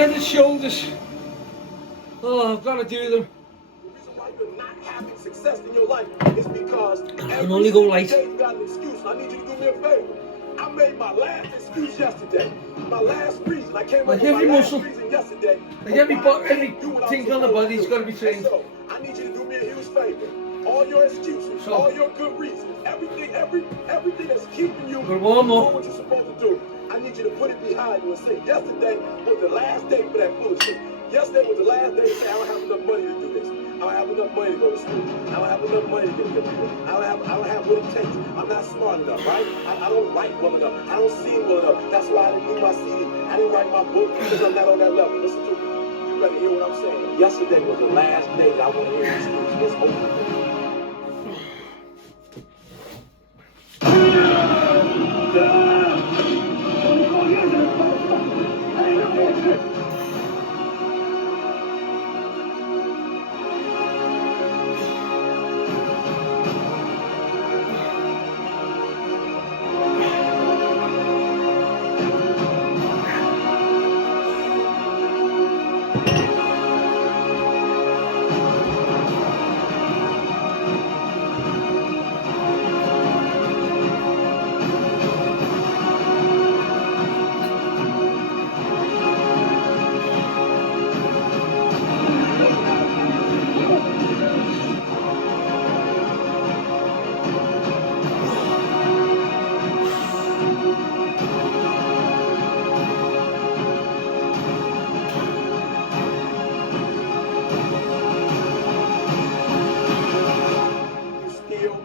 Head and shoulders. Oh, I've got to do them. The reason why you're not having success in your life is because I can only go light. you got an excuse. I need you to do me a favor. I made my last excuse yesterday. My last reason. I came up with my last reason yesterday. Like everything on the body's got to be trained. So, I need you to do me a huge favor. All your excuses, all your good reasons, everything that's keeping you from doing what you're supposed to do. I need you to put it behind you and say, yesterday was the last day for that bullshit. Yesterday was the last day to say, I don't have enough money to do this. I don't have enough money to go to school. I don't have enough money to get a degree. I don't have what it takes. I'm not smart enough, right? I don't write well enough. I don't sing well enough. That's why I didn't do my CD. I didn't write my book because I'm not on that level. Listen to me. You better hear what I'm saying. Yesterday was the last day that I want to hear this speech. It's over.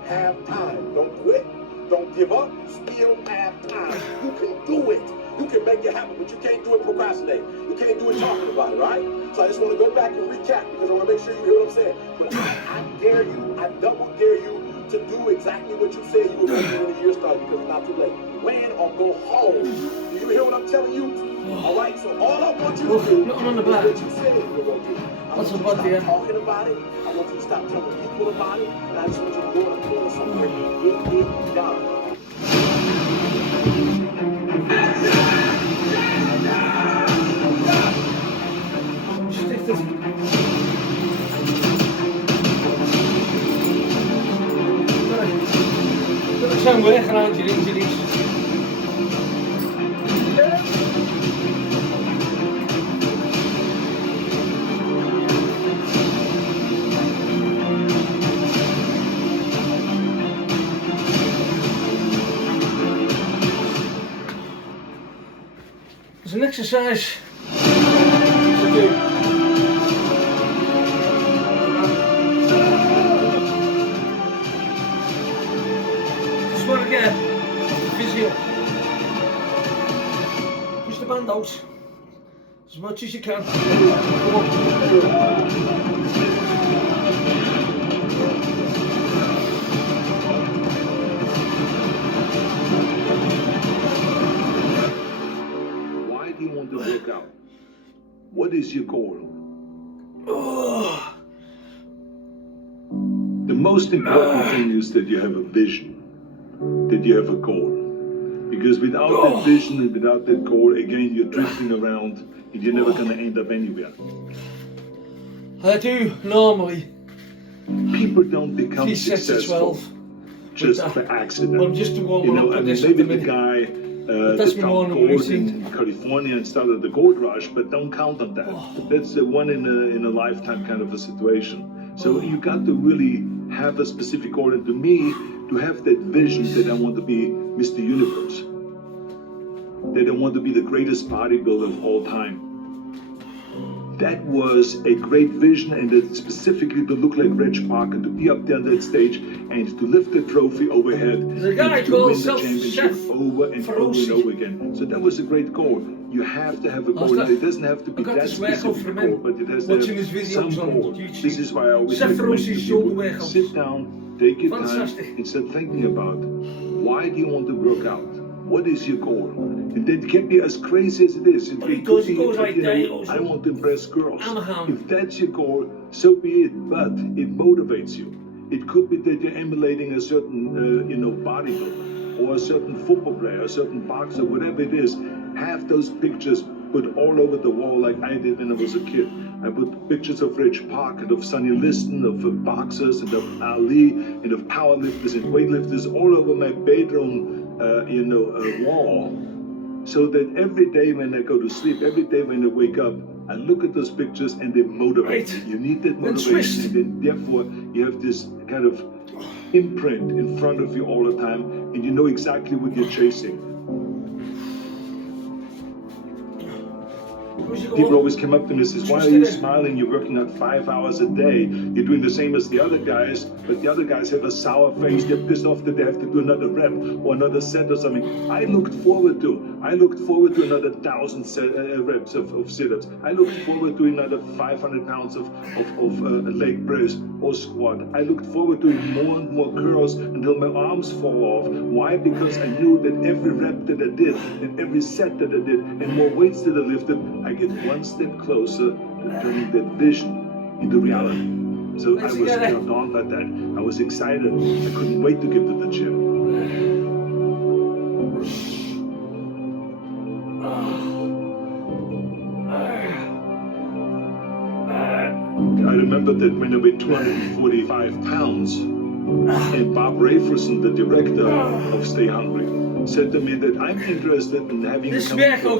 Have time. Don't quit. Don't give up. You still have time. You can do it. You can make it happen, but you can't do it procrastinating. You can't do it talking about it, right? So I just want to go back and recap because I want to make sure you hear what I'm saying. But I dare you, I double dare you to do exactly what you said you were going to do when the year started because it's not too late. Win or go home. Do you hear what I'm telling you? All right, so all I want you to do is what you said you were going to do. I want you to stop talking about it. I want you to stop telling people about it. And I just want you to go in the corner somewhere and get it done. Zijn weg around your injuries. It's an exercise to do. Again, physio. Push the band out as much as you can. Why do you want to work out? What is your goal? The most important thing is that you have a vision. That you have a goal. Because without that vision and without that goal, again, you're drifting around and you're never going to end up anywhere. I do normally. People don't become successful just by accident. Well, just to warm up I mean, maybe the guy that found gold in California and started the gold rush, but don't count on that. That's a one in a lifetime kind of a situation. So you got to really have a specific goal. And to me, to have that vision that I want to be Mr. Universe, that I want to be the greatest bodybuilder of all time. That was a great vision, and that specifically to look like Reg Parker, to be up there on that stage and to lift the trophy overhead and to win the championship over and over and over again. So that was a great goal. You have to have a goal. It doesn't have to be that specific goal, but it has to have some goal. This is why I always recommend to people, sit down, take your time, and start thinking about why do you want to work out? What is your goal? And that can be as crazy as it is. It could be, I want to impress girls. If that's your goal, so be it. But it motivates you. It could be that you're emulating a certain, bodybuilder, or a certain football player, a certain boxer, whatever it is. Have those pictures put all over the wall like I did when I was a kid. I put pictures of Rich Park and of Sonny Liston, of boxers and of Ali and of powerlifters and weightlifters all over my bedroom, wall. So that every day when I go to sleep, every day when I wake up, I look at those pictures and they motivate me. You need that motivation, and then therefore you have this kind of imprint in front of you all the time, and you know exactly what you're chasing. People always come up to me and says, why are you smiling? You're working out 5 hours a day. You're doing the same as the other guys, but the other guys have a sour face. They're pissed off that they have to do another rep or another set or something. I looked forward to another 1,000 reps of sit-ups. I looked forward to another 500 pounds of leg press or squat. I looked forward to more and more curls until my arms fall off. Why? Because I knew that every rep that I did and every set that I did and more weights that I lifted, I get one step closer to turning that vision into reality. So I was turned on by that. I was excited. I couldn't wait to get to the gym. I remember that when I weighed 245 pounds, and Bob Raferson, the director of Stay Hungry, said to me that I'm interested in having you come work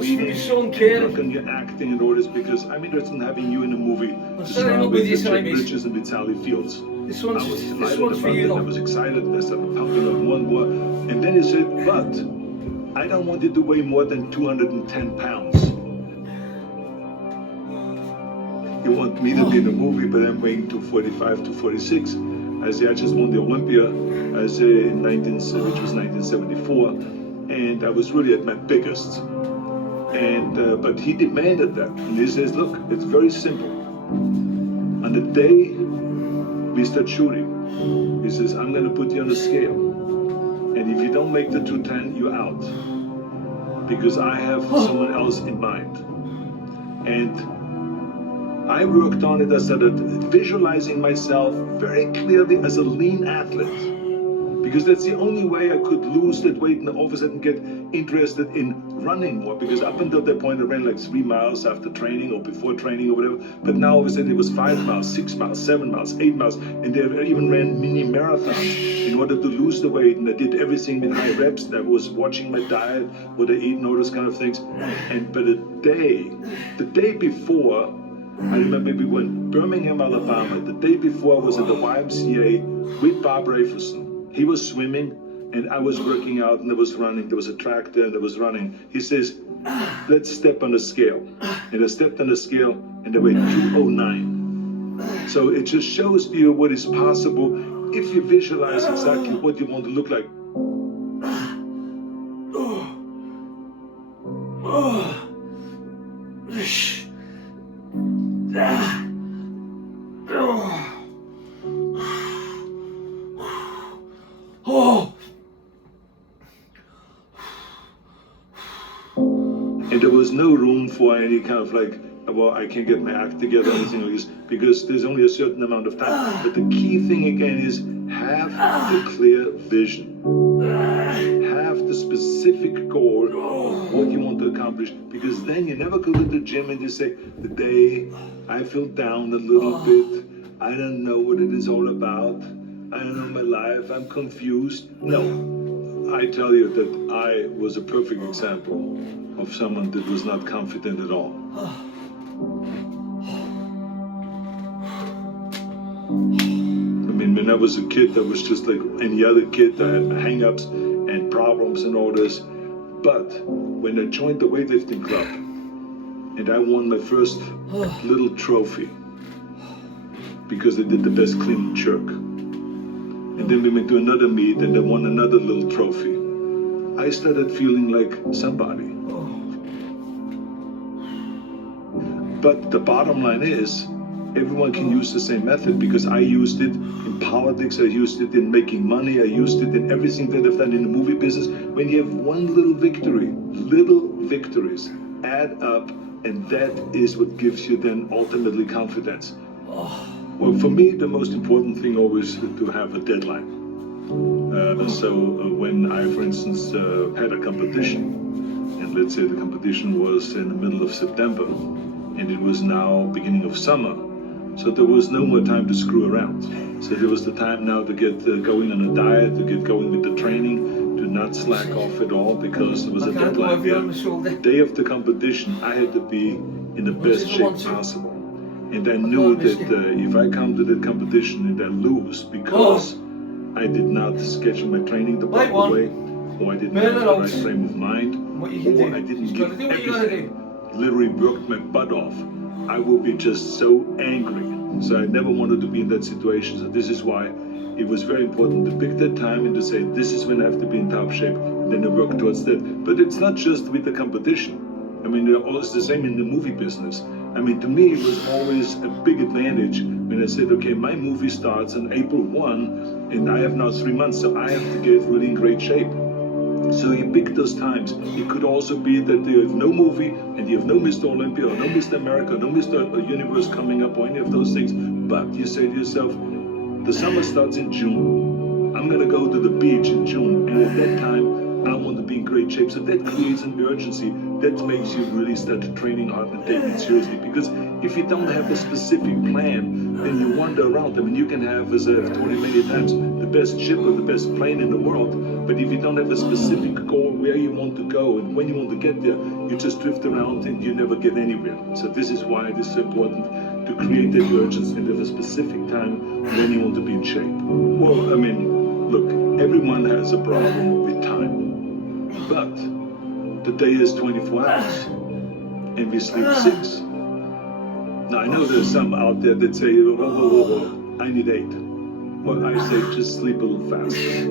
on your acting and all this, because I'm interested in having you in a movie to star with Jack Bridges and with Sally Fields. I was delighted about it. I was excited. I started pumping up more and more. And then he said, but I don't want you to weigh more than 210 pounds. You want me to be in a movie, but I'm weighing 245, 246. I say, I just won the Olympia, I say, which was 1974, and I was really at my biggest. And but he demanded that, and he says, look, it's very simple. On the day we start shooting, he says, I'm going to put you on a scale, and if you don't make the 210, you're out, because I have someone else in mind. And I worked on it. I started visualizing myself very clearly as a lean athlete, because that's the only way I could lose that weight and all of a sudden get interested in running more, because up until that point I ran like 3 miles after training or before training or whatever, but now all of a sudden it was 5 miles, 6 miles, 7 miles, 8 miles, and they even ran mini marathons in order to lose the weight, and I did everything with high reps, and I was watching my diet, what I eat and all those kind of things. And but the day before, I remember we were in Birmingham, Alabama. The day before I was at the YMCA with Bob Raferson. He was swimming and I was working out, and I was running. There was a track there and I was running. He says, let's step on the scale. And I stepped on the scale and I weighed 209. So it just shows you what is possible if you visualize exactly what you want to look like. And there was no room for any kind of like, well, I can't get my act together or anything like this, because there's only a certain amount of time. But the key thing again is have the clear vision. Have the specific goal of what you want to accomplish, because then you never go to the gym and you say, the day I feel down a little bit, I don't know what it is all about, I don't know my life, I'm confused. No, I tell you that I was a perfect example of someone that was not confident at all. I mean, when I was a kid, I was just like any other kid. I had hang-ups and problems and all this. But when I joined the weightlifting club and I won my first little trophy because I did the best clean and jerk, and then we went to another meet and I won another little trophy, I started feeling like somebody. But the bottom line is, everyone can use the same method, because I used it in politics, I used it in making money, I used it in everything that I've done in the movie business. When you have one little victory, little victories add up, and that is what gives you then ultimately confidence. Well, for me, the most important thing always is to have a deadline. So when I, for instance, had a competition, and let's say the competition was in the middle of September, and it was now beginning of summer. So there was no more time to screw around. So there was the time now to get going on a diet, to get going with the training, to not slack off at all, because there was a deadline there. The day of the competition, I had to be in the best shape possible. And I knew that if I come to that competition and I lose because I did not schedule my training the proper way, or I didn't have the right frame of mind, or I didn't give everything, literally worked my butt off, I would be just so angry. So I never wanted to be in that situation. So this is why it was very important to pick that time and to say, this is when I have to be in top shape, and then to work towards that. But it's not just with the competition. I mean, it's the same in the movie business. I mean, to me, it was always a big advantage when I said, okay, my movie starts on April 1, and I have now 3 months, so I have to get really in great shape. So you pick those times. It could also be that you have no movie, and you have no Mr. Olympia, or no Mr. America, no Mr. Universe coming up, or any of those things. But you say to yourself, the summer starts in June. I'm going to go to the beach in June, and at that time, I want to be in great shape. So that creates an urgency that makes you really start training hard and taking it seriously. Because if you don't have a specific plan, then you wander around. I mean, you can have, as I've told you many times, the best ship or the best plane in the world, but if you don't have a specific goal where you want to go and when you want to get there, you just drift around and you never get anywhere. So this is why it is so important to create that urgency and have a specific time when you want to be in shape. Well, I mean, look, everyone has a problem with time. But the day is 24 hours, and we sleep 6. Now, I know there's some out there that say, whoa, I need 8. Well, I say just sleep a little faster.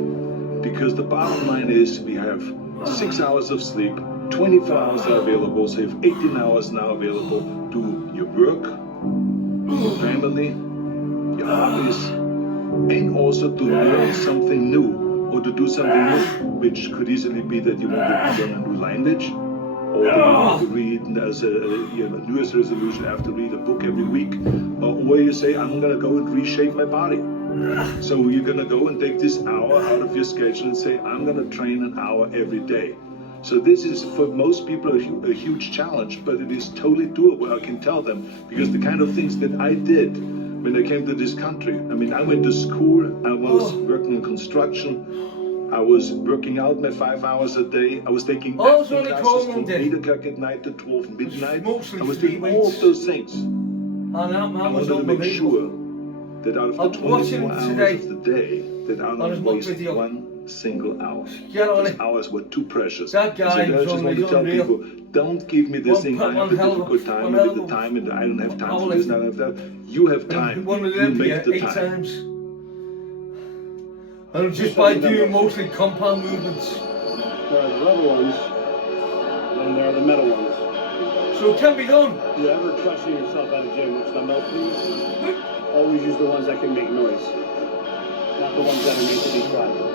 Because the bottom line is we have 6 hours of sleep, 24 hours are available, so you have 18 hours now available to your work, your family, your hobbies, and also to learn something new. Or to do something new, which could easily be that you want to learn a new language, or that you want to read as a New Year's resolution, I have to read a book every week, or you say, I'm going to go and reshape my body. So you're going to go and take this hour out of your schedule and say, I'm going to train an hour every day. So this is, for most people, a huge challenge, but it is totally doable, I can tell them, because the kind of things that I did when I came to this country. I mean, I went to school, I was working in construction, I was working out my 5 hours a day, I was taking acting classes from 8 o'clock at night to 12 midnight, I was doing all of those things. I wanted to make sure that out of the 24 hours of the day, that I don't waste 1 single hour. Those hours were too precious. So I just want to tell people, don't give me this thing, I have a difficult time with the time, and I don't have time for this, and I don't have that. You have time, you make the time. And just by doing mostly compound movements. There are the rubber ones, and there are the metal ones. So it can be done. You ever question yourself at a gym, which dumbbell please? Always use the ones that can make noise, not the ones that are made to be quiet.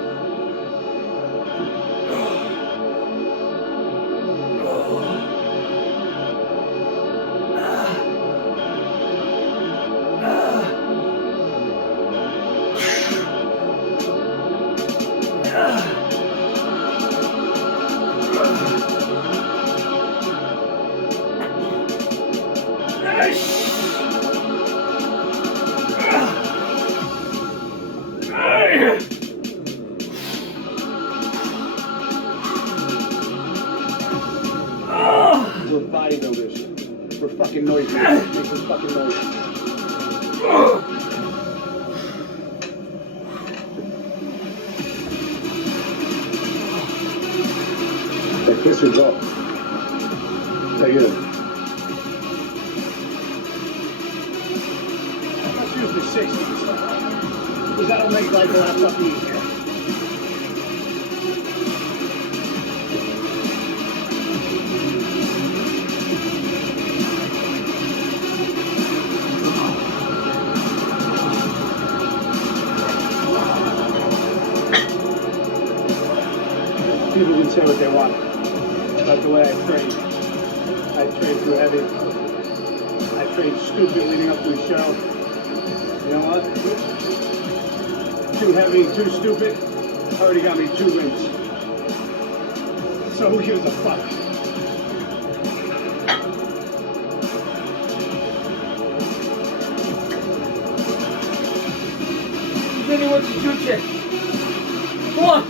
We're bodybuilders. We're fucking noisy. Make some fucking noise. That kisses off. Take it. Let's use the 60. Because that'll make life a lot fucking easier. People can say what they want about the way I train. I train too heavy. I train stupid leading up to a show. You know what? Too heavy, too stupid. Already got me 2 wins. So who gives a fuck? only one to shoot you. Come on.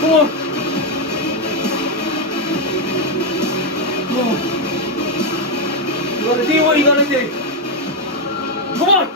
Come on. Come on. You gotta do what you gotta do. Come on.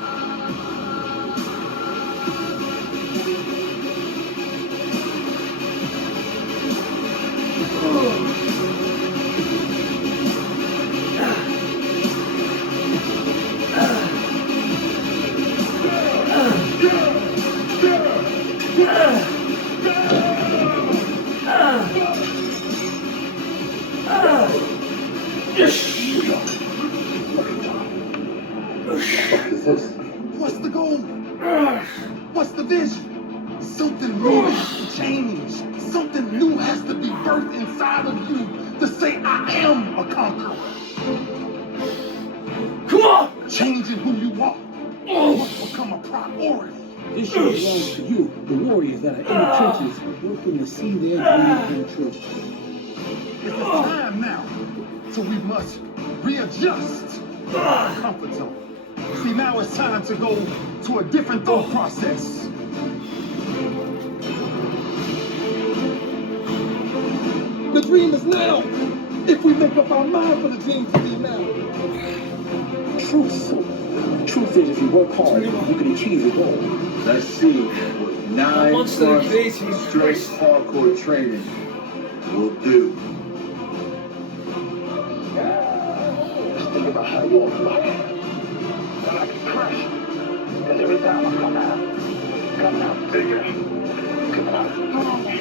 What's the goal? What's the vision? Something new has to change. Something new has to be birthed inside of you to say, I am a conqueror. Come on. Changing who you are must become a priority. This show belongs to you, the warriors that are in the trenches, working to see their dream come true. It's time now, so we must readjust our comfort zone. See, now it's time to go to a different thought process. The dream is now. If we make up our mind for the dream to be now. Truth is, if you work hard, you can achieve your goal. Let's see what 9 months straight hardcore training will do. Think about how you want to look. When I can crush. And every time I come out bigger. Come out stronger.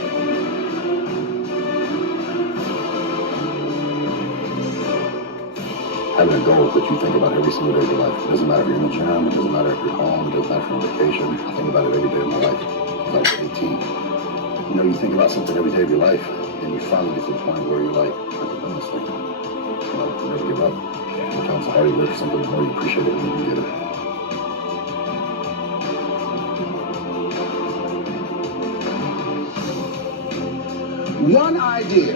Having a goal that you think about every single day of your life. It doesn't matter if you're in the gym, it doesn't matter if you're home, it doesn't matter if you're on vacation. I think about it every day of my life. Since I was 18. You know, you think about something every day of your life, and you finally get to the point where you're like, I can do this thing. You know, you never give up. Sometimes the harder you work for something, the more you appreciate it when you get it. One idea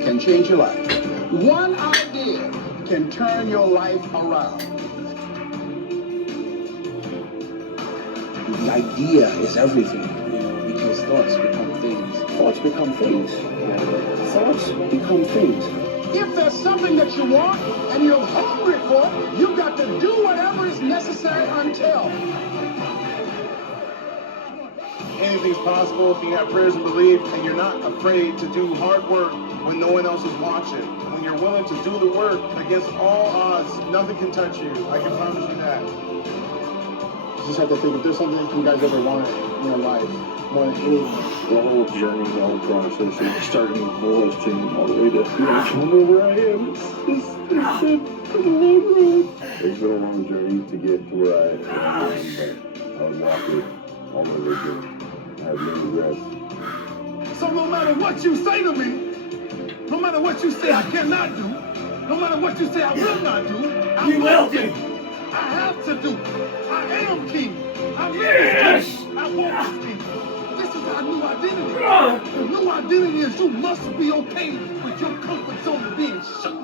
can change your life. One idea can turn your life around. The idea is everything, because thoughts become things. Thoughts become things. Thoughts become things. If there's something that you want and you're hungry for it, you've got to do whatever is necessary until. Anything's possible if you have prayers and belief, and you're not afraid to do hard work when no one else is watching. When you're willing to do the work against all odds, nothing can touch you. I can promise you that. You just have to think, if there's something you guys ever wanted in your life, more than anything. The whole journey, the whole process, starting with the lowest team all the way to where I am. It's been a long road. It's been a long journey to get to where I am, but I would walk it all over again. I have no regrets. So no matter what you say to me, no matter what you say I cannot do, no matter what you say I will not do, I will do. I have to do. I am king. I live as king. I walk as king. This is our new identity. The new identity is you must be okay with your comfort zone being shook.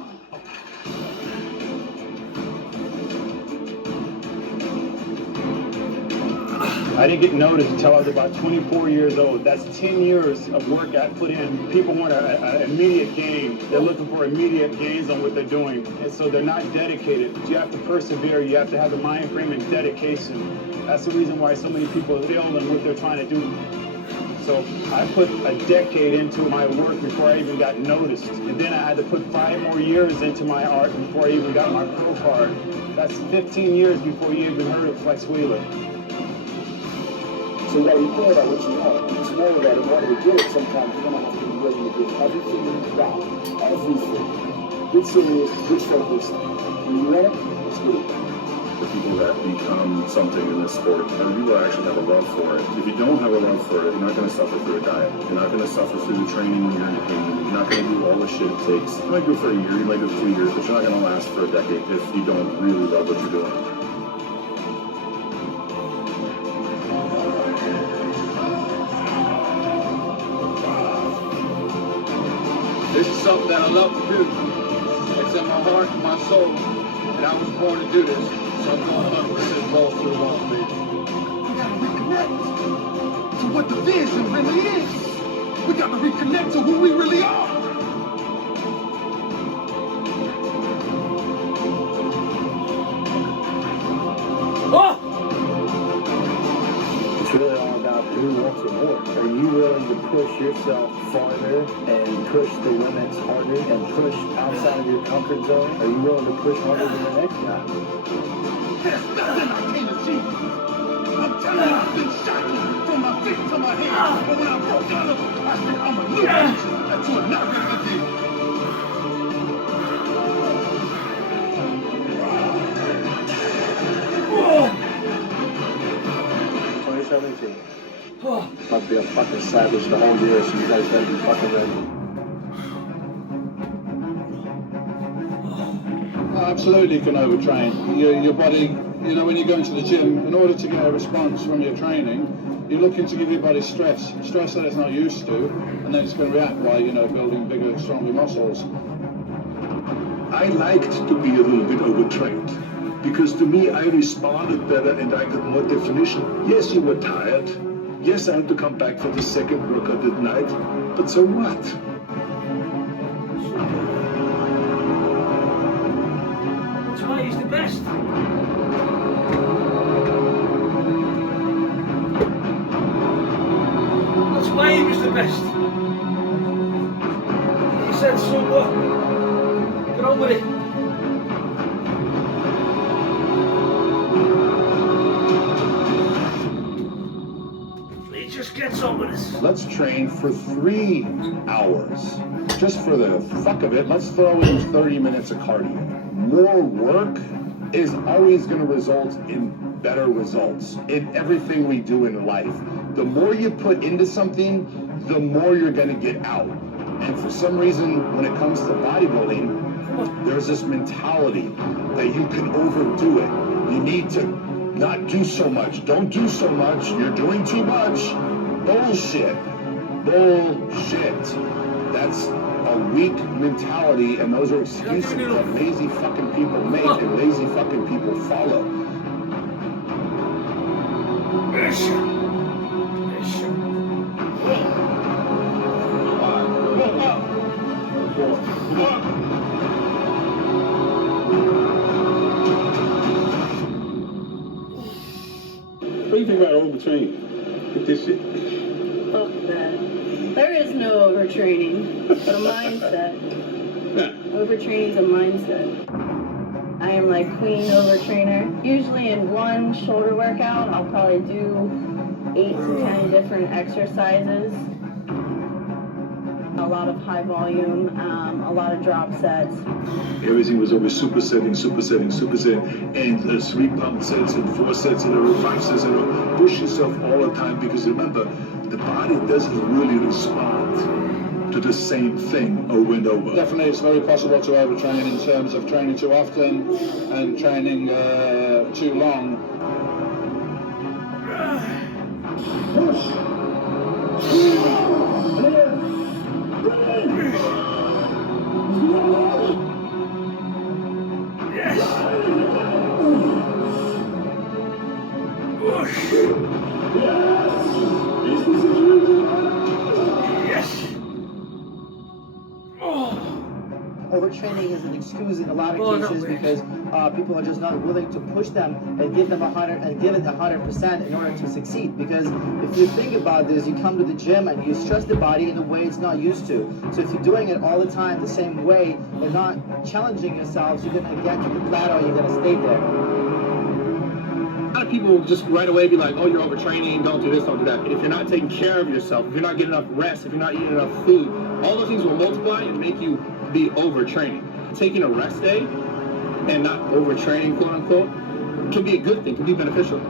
I didn't get noticed until I was about 24 years old. That's 10 years of work I put in. People want an immediate gain. They're looking for immediate gains on what they're doing. And so they're not dedicated. You have to persevere. You have to have the mind frame and dedication. That's the reason why so many people fail in what they're trying to do. So I put a decade into my work before I even got noticed. And then I had to put 5 more years into my art before I even got my pro card. That's 15 years before you even heard of Flex Wheeler. So while you care about what you want, just know that in order to get it, sometimes you're going to have to be willing to give everything you've got. Everything. Get serious, get focused. When you want it, let's do it. The people that become something in this sport, and people that actually have a love for it. If you don't have a love for it, you're not going to suffer through a diet. You're not going to suffer through the training when you're in pain. You're not going to do all the shit it takes. You might do it for a year, you might do it for 2 years, but you're not going to last for a decade if you don't really love what you're doing. something that I love to do. It's in my heart and my soul, and I was born to do this. So I'm going 100% balls to the wall, man. We gotta reconnect to what the vision really is. We gotta reconnect to who we really are. Oh! It's really all about who wants it more. Are you willing to push yourself farther and push the limits harder and push outside of your comfort zone? Are you willing to push harder than the next guy? There's nothing I can't achieve. I'm telling you, I've been shocking from my feet to my head. But when I broke out of it, I said, I'm a new person that you are not going to do. 2017. About to be a fucking savage the whole year, so you guys better be fucking ready. Absolutely, you can overtrain. Your body, you know, when you go into the gym, in order to get a response from your training, you're looking to give your body stress that it's not used to, and then it's going to react by, you know, building bigger, stronger muscles. I liked to be a little bit overtrained. Because to me, I responded better and I got more definition. Yes, you were tired. Yes, I had to come back for the second workout at night. But so what? That's why he's the best. That's why he was the best. He said, so what? Get on with it. Just gets on with it. Let's train for 3 hours. Just for the fuck of it, let's throw in 30 minutes of cardio. More work is always going to result in better results in everything we do in life. The more you put into something, the more you're going to get out. And for some reason, when it comes to bodybuilding, there's this mentality that you can overdo it. You need to not do so much. Don't do so much. You're doing too much. Bullshit. Bullshit. That's a weak mentality, and those are excuses that lazy fucking people make and lazy fucking people follow. What do you think about overtraining? With this shit? Fuck that. There is no overtraining, but a mindset. Overtraining's a mindset. I am like queen overtrainer. Usually in one shoulder workout, I'll probably do 8 to 10 different exercises. A lot of high volume, a lot of drop sets. Everything was always supersetting, and 3 pump sets and 4 sets in a row, 5 sets in a row. Push yourself all the time, because remember, the body doesn't really respond to the same thing over and over. Definitely, it's very possible to overtrain in terms of training too often and training too long. Overtraining is an excuse in a lot of cases because people are just not willing to push them and give them 100 and give it 100% in order to succeed. Because if you think about this, you come to the gym and you stress the body in a way it's not used to. So if you're doing it all the time the same way and not challenging yourselves, you're gonna get to the plateau. You're gonna stay there. A lot of people just right away be like, oh, you're overtraining, don't do this, don't do that. And if you're not taking care of yourself, if you're not getting enough rest, if you're not eating enough food, all those things will multiply and make you be overtraining. Taking a rest day and not overtraining, quote unquote, can be a good thing, can be beneficial.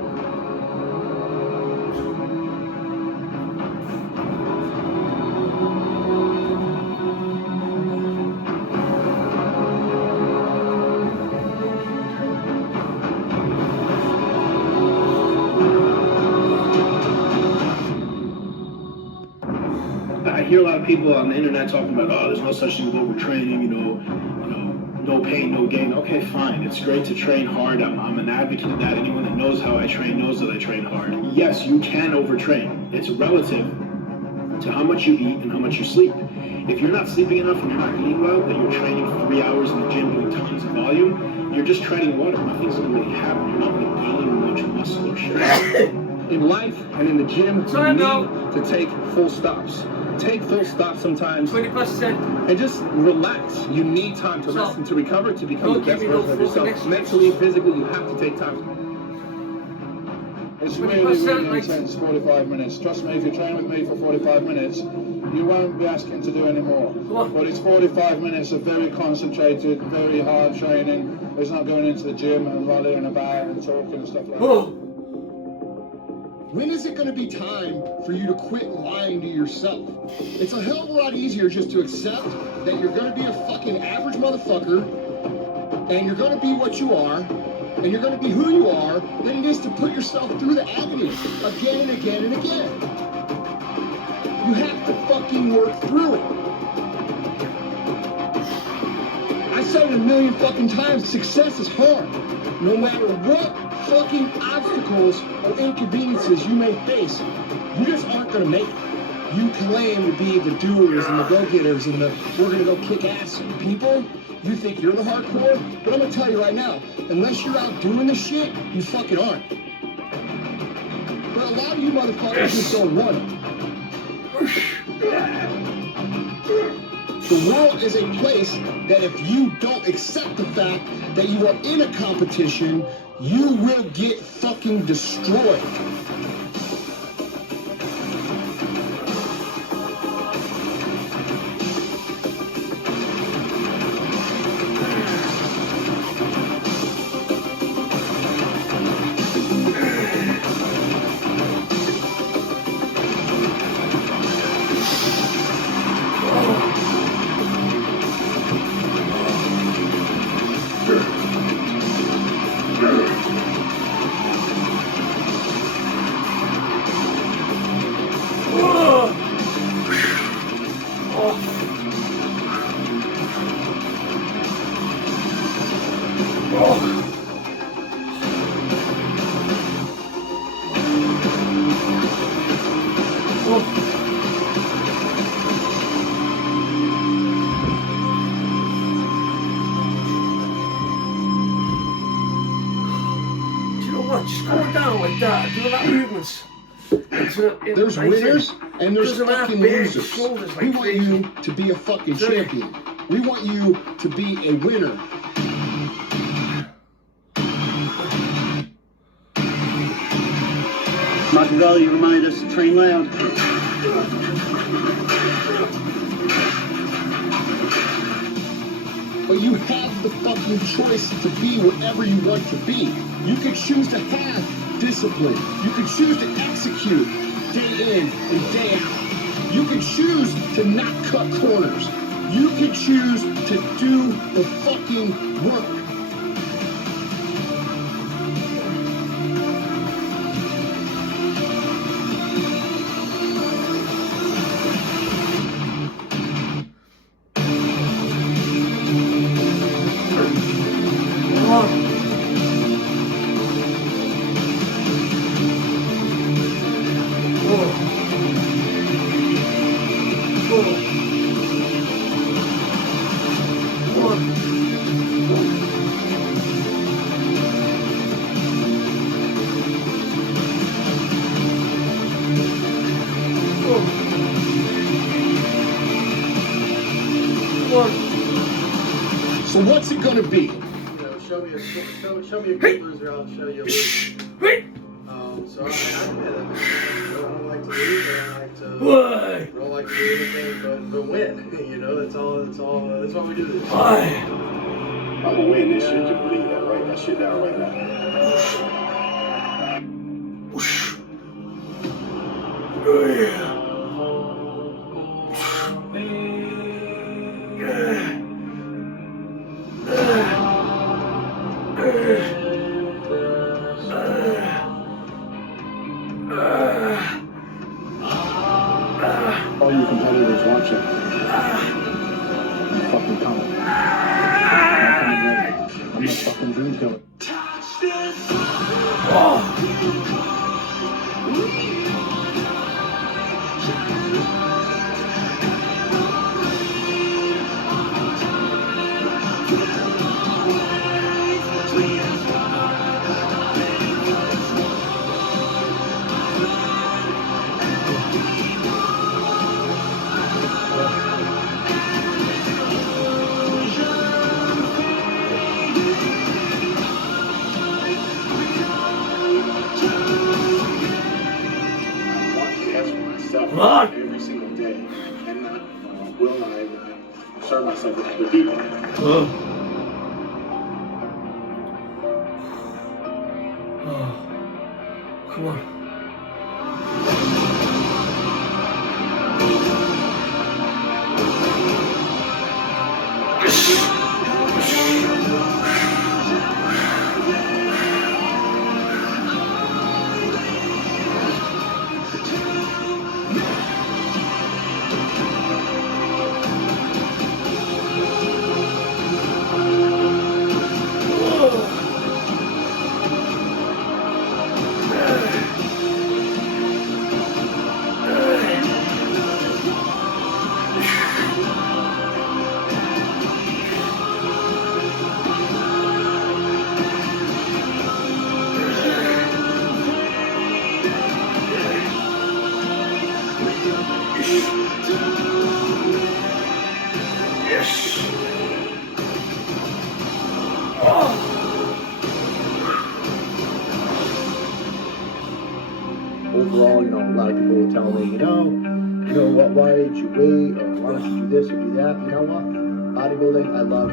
hear a lot of people on the internet talking about, oh, there's no such thing as overtraining, no pain, no gain. Okay, fine. It's great to train hard. I'm an advocate of that. Anyone that knows how I train knows that I train hard. Yes, you can overtrain. It's relative to how much you eat and how much you sleep. If you're not sleeping enough and you're not eating well, and you're training 3 hours in the gym doing tons of volume, you're just treading water. Nothing's going to really happen. You're not going to gain much muscle or strength. In life and in the gym, you need to take full stops. Take full stops sometimes 20%. and just relax. You need time to rest and to recover to become the best version of yourself. Mentally, physically, you have to take time. It's really intense 45 minutes. Trust me, if you train with me for 45 minutes, you won't be asking to do any more. But it's 45 minutes of very concentrated, very hard training. It's not going into the gym and rolling about and talking and stuff like that. When is it going to be time for you to quit lying to yourself? It's a hell of a lot easier just to accept that you're going to be a fucking average motherfucker and you're going to be what you are and you're going to be who you are than it is to put yourself through the agony again and again and again. You have to fucking work through it. I said it a million fucking times, success is hard. No matter what fucking obstacles or inconveniences you may face, you just aren't gonna make it. You claim to be the doers and the go-getters and the we're gonna go kick ass people. You think you're the hardcore, but I'm gonna tell you right now, unless you're out doing the shit, you fucking aren't. But a lot of you motherfuckers just don't want it. The world is a place that if you don't accept the fact that you are in a competition, you will get fucking destroyed. Just go down like that, do that movements. There's winners and there's fucking losers. We want you to be a fucking champion. We want you to be a winner. Machiavelli reminded us to train loud. But you have the fucking choice to be whatever you want to be. You can choose to have discipline. You can choose to execute day in and day out. You can choose to not cut corners. You can choose to do the fucking work. So what's it gonna be? You know, show me a good loser, I'll show you a loser. So I don't like to lose, I don't like to do anything but win. You know, that's why we do this. I'm gonna win this shit, just believe that, write that shit down right now. All you competitors who's watching, I'm fucking coming. I'm a fucking dream killer. Every single day, and not will I serve myself with other people. Come on. Overall, you know, a lot of people will tell me, why did you wait, or why don't you do this or do that? You know what? Bodybuilding, I love,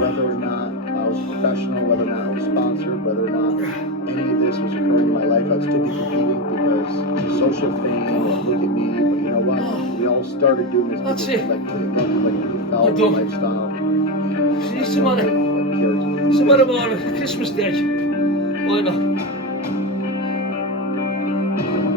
whether or not I was a professional, whether or not I was sponsored, whether or not any of this was occurring in my life, I'd still be competing because social fame, or look at me, but you know what? We all started doing this because we like to felt the lifestyle. See, somebody bought a Christmas day. Why not?